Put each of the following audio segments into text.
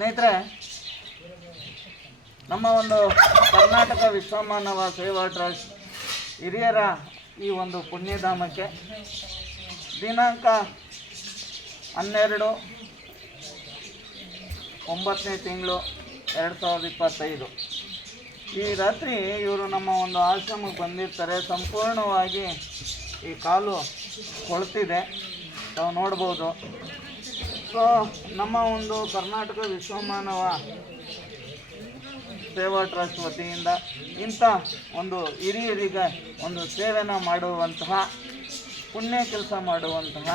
ಸ್ನೇಹಿತರೆ, ನಮ್ಮ ಒಂದು ಕರ್ನಾಟಕ ವಿಶ್ವಮಾನವ ಸೇವಾ ಟ್ರಸ್ಟ್ ಹಿರಿಯರ ಈ ಒಂದು ಪುಣ್ಯಧಾಮಕ್ಕೆ ದಿನಾಂಕ ಹನ್ನೆರಡು ಒಂಬತ್ತನೇ ತಿಂಗಳು ಎರಡು ಸಾವಿರದ ಇಪ್ಪತ್ತೈದು. ಈ ರಾತ್ರಿ ಇವರು ನಮ್ಮ ಒಂದು ಆಶ್ರಮಕ್ಕೆ ಬಂದಿರ್ತಾರೆ. ಸಂಪೂರ್ಣವಾಗಿ ಈ ಕಾಲು ಕೊಳ್ತಿದೆ. ನಾವು ನೋಡ್ಬೋದು. ಸೊ, ನಮ್ಮ ಒಂದು ಕರ್ನಾಟಕ ವಿಶ್ವಮಾನವ ಸೇವಾ ಟ್ರಸ್ಟ್ ವತಿಯಿಂದ ಇಂಥ ಒಂದು ಹಿರಿಯರಿಗೆ ಒಂದು ಸೇವೆನ ಮಾಡುವಂತಹ, ಪುಣ್ಯ ಕೆಲಸ ಮಾಡುವಂತಹ,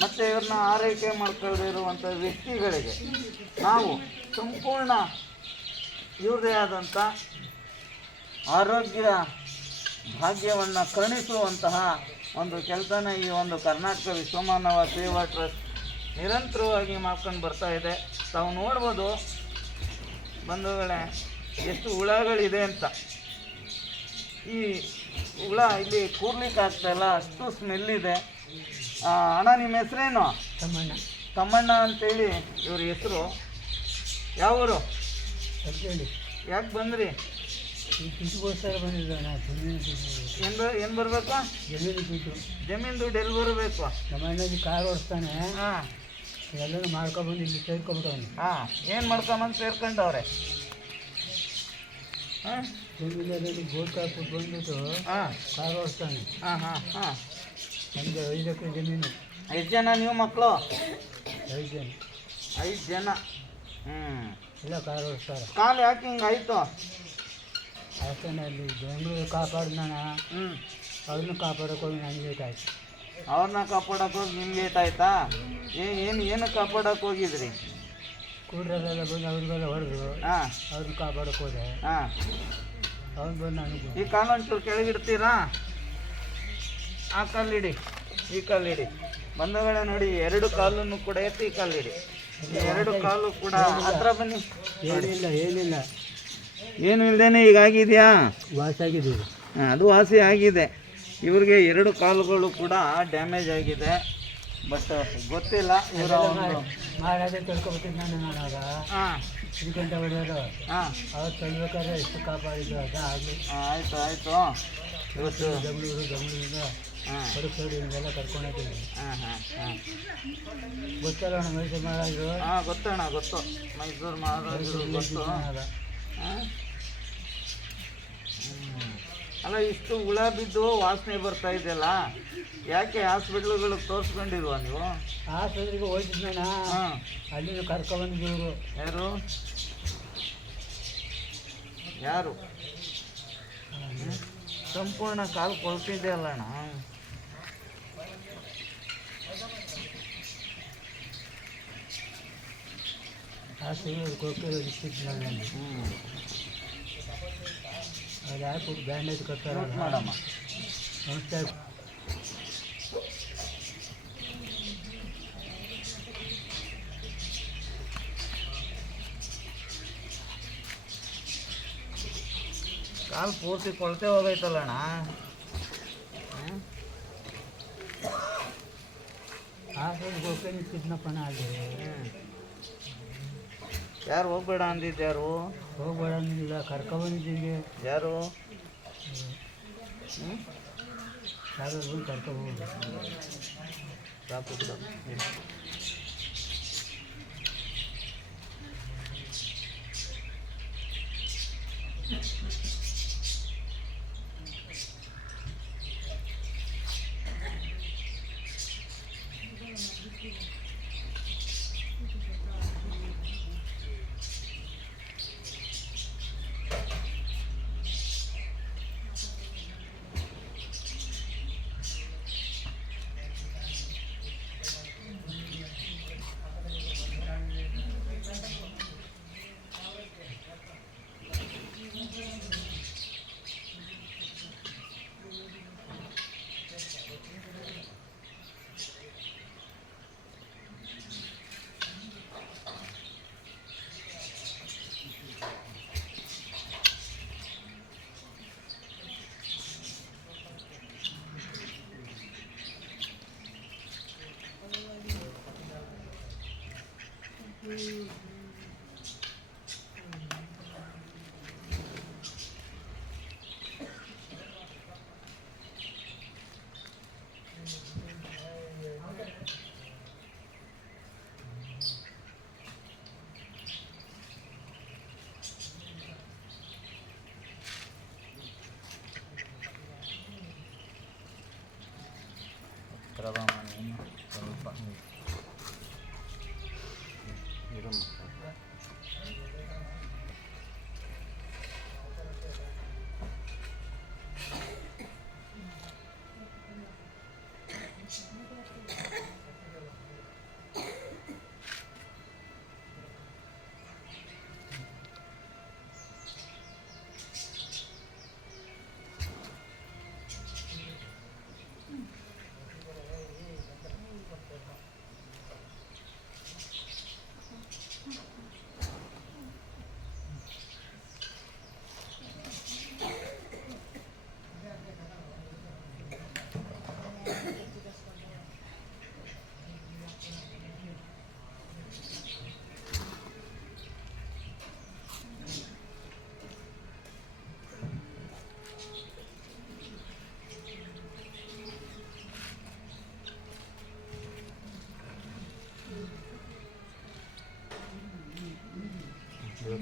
ಮತ್ತು ಇವ್ರನ್ನ ಆರೈಕೆ ಮಾಡ್ಕೊಳ್ಳದಿರುವಂಥ ವ್ಯಕ್ತಿಗಳಿಗೆ ನಾವು ಸಂಪೂರ್ಣ ಇವ್ರದೇ ಆದಂಥ ಆರೋಗ್ಯ ಭಾಗ್ಯವನ್ನು ಕರುಣಿಸುವಂತಹ ಒಂದು ಕೆಲಸನ ಈ ಒಂದು ಕರ್ನಾಟಕ ವಿಶ್ವಮಾನವ ಸೇವಾ ಟ್ರಸ್ಟ್ ನಿರಂತರವಾಗಿ ಮಾಡ್ಕೊಂಡು ಬರ್ತಾ ಇದೆ. ತಾವು ನೋಡ್ಬೋದು ಬಂಧುಗಳೇ ಎಷ್ಟು ಹುಳಗಳಿದೆ ಅಂತ. ಈ ಹುಳ ಇಲ್ಲಿ ಕೂರ್ಲಿಕ್ಕೆ ಆಗ್ತಾ ಇಲ್ಲ ಅಷ್ಟು ಸ್ಮೆಲ್ ಇದೆ. ಅಣ್ಣ ನಿಮ್ಮ ಹೆಸರೇನು? ತಮ್ಮಣ್ಣ. ತಮ್ಮಣ್ಣ ಅಂತೇಳಿ ಇವ್ರ ಹೆಸರು. ಯಾವ ಊರು ಹೇಳಿ ಯಾಕೆ ಬಂದ್ರಿ? ಏನು ಏನು ಬರಬೇಕು? ಜಮೀನು ದುಡ್ಡು ಎಲ್ಲಿ ಬರಬೇಕು? ನಮ್ಮ ಅಣ್ಣಲ್ಲಿ ಕಾರ್ ಓಡಿಸ್ತಾನೆ. ಹಾಂ. ಎಲ್ಲನೂ ಮಾಡ್ಕೊಬಂದು ಇಲ್ಲಿ ಸೇರ್ಕೊಬಿಟ್ಟವನು. ಹಾಂ ಏನು ಮಾಡ್ಕೊಂಬಂದು ಸೇರ್ಕೊಂಡವ್ರೆ? ಹಾಂ ಬೋಟ್ ಹಾಕ್ಬಿಟ್ಟು ಬಂದ್ಬಿಟ್ಟು ಹಾಂ. ಕಾರ್ ಓಡಿಸ್ತಾನೆ. ಹಾಂ ಹಾಂ ಹಾಂ. ನಮಗೆ ಐದು ಎಕರೆ ಜಮೀನು. ಐದು ಜನ ನೀವು ಮಕ್ಕಳು ಐದು ಜನ. ಐದು ಜನ. ಹ್ಞೂ ಇಲ್ಲ ಕಾರ್ ಓಡಿಸ್ತಾರೆ. ಕಾಲು ಯಾಕೆ ಹಿಂಗೆ ಆಯಿತು? ಅಲ್ಲಿ ಬೆಂಗಳೂರು ಕಾಪಾಡಿದಾನ ಹ್ಞೂ ಅವ್ರನ್ನ ಕಾಪಾಡೋಕೆ ನನಗೆ ಲೇಟ್ ಆಯ್ತು. ಅವ್ರನ್ನ ಕಾಪಾಡಕ್ಕೆ ಹೋಗಿ ನಿಮ್ಗೆ ಏಟಾಯ್ತಾ ಏನು ಏನು ಕಾಪಾಡಕ್ಕೆ ಹೋಗಿದ್ರಿ? ಕೂಡ್ರಲ್ಲೆಲ್ಲ ಬಂದು ಅವ್ರಿಗೆಲ್ಲ ಹೊಡೆದು ಹಾಂ. ಅವ್ರನ್ನ ಕಾಪಾಡೋಕೆ ಹೋದೆ. ಹಾಂ. ಅವ್ನು ಬಂದು ನನಗೆ. ಈ ಕಾಲು ಒಂಚೂರು ಕೆಳಗಿಡ್ತೀರಾ? ಆ ಕಾಲಿಡಿ ಈ ಕಾಲಿಡಿ ಬಂಧುಗಳೇ ನೋಡಿ ಎರಡು ಕಾಲನ್ನು ಕೂಡ ಎತ್ತಿ ಈ ಕಾಲಿಡಿ ಎರಡು ಕಾಲು ಕೂಡ ಹತ್ರ ಬನ್ನಿ. ಏನಿಲ್ಲ ಏನಿಲ್ಲ. ಏನು ಇಲ್ದೇನೆ ಈಗ ಆಗಿದೆಯಾ? ವಾಸಾಗಿದ್ದೀವಿ ಆಗಿದೆ ಅದು ವಾಸಿ ಆಗಿದೆ. ಇವ್ರಿಗೆ ಎರಡು ಕಾಲುಗಳು ಕೂಡ ಡ್ಯಾಮೇಜ್ ಆಗಿದೆ. ಬಟ್ ಗೊತ್ತಿಲ್ಲ ಇವರ ಮಾಡೋದೇ ತಿಳ್ಕೊಬಿಟ್ಟಿದ್ದು ನಾನು ನಾನಾಗ. ಗಂಟೆ ಹೊಡೆಯೋದು ಹಾಂ. ಅವ್ರು ತಳ್ಬೇಕಾದ್ರೆ ಎಷ್ಟು ಕಾಪಾಡಿದ್ರು ಅದ ಆಗಲಿ. ಆಯಿತು ಆಯಿತು. ಇವತ್ತು ಬೆಂಗಳೂರು ಬೆಂಗಳೂರಿಂದ ಹಾಂ. ಹೊರಸೋಡಿಂದೆಲ್ಲ ಕರ್ಕೊಂಡೋಗಿದ್ದೀನಿ ಹಾಂ ಹಾಂ ಹಾಂ. ಗೊತ್ತಲ್ಲ ಅಣ್ಣ ಮೈಸೂರು ಮಹಾರಾಜರು? ಹಾಂ ಗೊತ್ತಣ್ಣ ಗೊತ್ತು. ಮೈಸೂರು ಮಹಾರಾಜರು ಗೊತ್ತು. ಹಾಂ? ಹ್ಮ್. ಅಲ್ಲ ಇಷ್ಟು ಹುಳ ಬಿದ್ದು ವಾಸನೆ ಬರ್ತಾ ಇದೆಯಲ್ಲ ಯಾಕೆ ಹಾಸ್ಪಿಟ್ಲ್ಗಳಿಗೆ ತೋರಿಸ್ಕೊಂಡಿಲ್ವ ನೀವು ಆಸ್ಪತ್ರೆಗೆ ಹೋಗಿದ್ನಣ್ಣ ಹಾಂ ಅಲ್ಲಿಂದ ಕರ್ಕೊಬಂದಿದ್ರು ಯಾರು ಯಾರು ಹ್ಮ್? ಸಂಪೂರ್ಣ ಕಾಲು ಕೊಳ್ತಿದೆ ಅಲ್ಲಣ್ಣ ಆಸ್ಪತ್ರೆಗೆ ಕೊಕ್ಕರೆ ಇಟ್ಟಿದ್ದು ನಾನು ಹ್ಞೂ ಅಲ್ಲಿ ಹಾಕ್ಬಿಟ್ಟು ಬ್ಯಾಂಡೇಜ್ ಕಟ್ಟಾರಲ್ಲ ಮಾಡಮ್ಮ ನಮಸ್ತೆ ಕಾಲು ಪೂರ್ತಿ ಕೊಳ್ತೆ ಹೋಗೈತಲ್ಲಣ್ಣ ಹ್ಮ್? ಆಸ್ಪತ್ರೆಗೆ ಹೋಗ್ಕೊಂಡು ಇಟ್ಟಿದ್ನಪ್ಪಣ ಅಲ್ಲಿ ಹ್ಮ್. ಯಾರು ಹೋಗ್ಬೇಡ ಅಂದಿದ್ಯಾರು ಹೋಗ್ಬೇಡ ಅಂದಿಲ್ಲ ಕರ್ಕೊಬಂದಿದ್ದೀವಿ ಯಾರು ಹ್ಞೂ ಯಾರು ಬಂದು ಕರ್ಕೊಬೋದು ಸಾಕು trabalho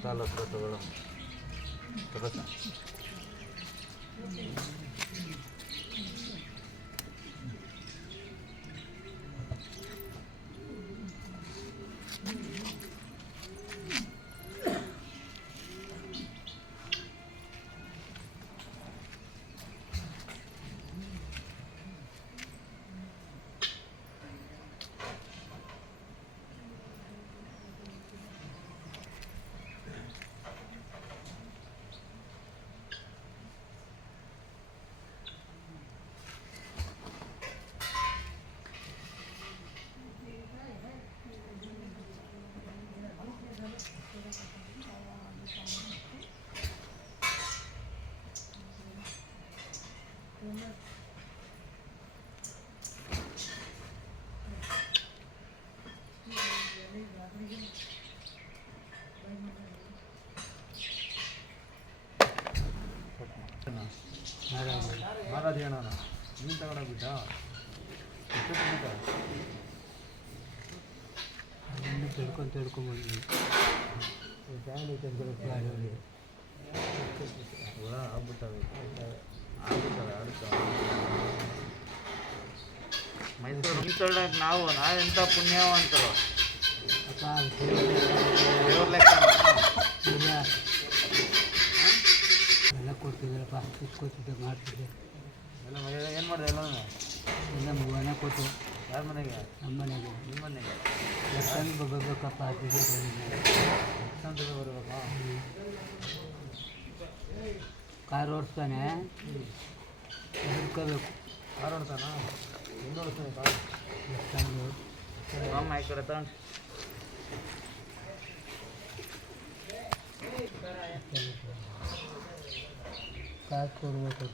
ಬಿಡು. ಕಾಲ ಹತ್ರ ನೀನು ತಗೊಂಡೋಗ್ಬಿಟ್ಟ ಅಲ್ಲಿಂದ ತಿಳ್ಕೊಂಡು ತಿಳ್ಕೊಂಬಂದ್ವಿ. ಫ್ಯಾಮಿಲಿ ತೆಗೆದು ಗಾಡಿಯಲ್ಲಿ ಆಗ್ಬಿಟ್ಟವೆ. ಆಗ್ಬಿಟ್ಟವೆ ಆಡ್ತಾ ಮೈಸೂರು ನಿಂತ್ಕೊಳ್ಳೋಕೆ ನಾವು ನಾವೆಂಥ ಪುಣ್ಯವಂತರು ಅಪ್ಪ ದೇವ್ರ ಲೆಕ್ಕ ಎಲ್ಲ ಕೊಡ್ತಿದ್ದೀರಪ್ಪ ಇಸ್ಕೊತಿದ್ದೆ ಮಾಡ್ತಿದ್ದೆ. ಏನು ಮಾಡಿದೆ ಎಲ್ಲ ಎಲ್ಲ ಮನೆ ಕೊಟ್ಟು. ಯಾರ ಮನೆಗೆ? ನಮ್ಮ ಮನೆಗೆ. ನಿಮ್ಮ ಮನೆಗೆ? ಎಷ್ಟೊಂದು ಬರ್ಬೇಕಪ್ಪ ಅದಿದೆ ಎಷ್ಟೊಂದು ಬರ್ಬೇಕಾ ಕಾರ್ ಓಡಿಸ್ತಾನೆ. ಹೆದರ್ಕೋಬೇಕು ಕಾರ್ ಹೊಡ್ತಾನ ಹೆಂಗೆ ಹೊಡ್ತಾನೆ ಕಾರ್? ಎಷ್ಟೊಂದು ಅಮ್ಮ ಈ ಕಡೆ ತಗೊಂಡು. ಕಾಸು ಕೊಡ್ಬೇಕು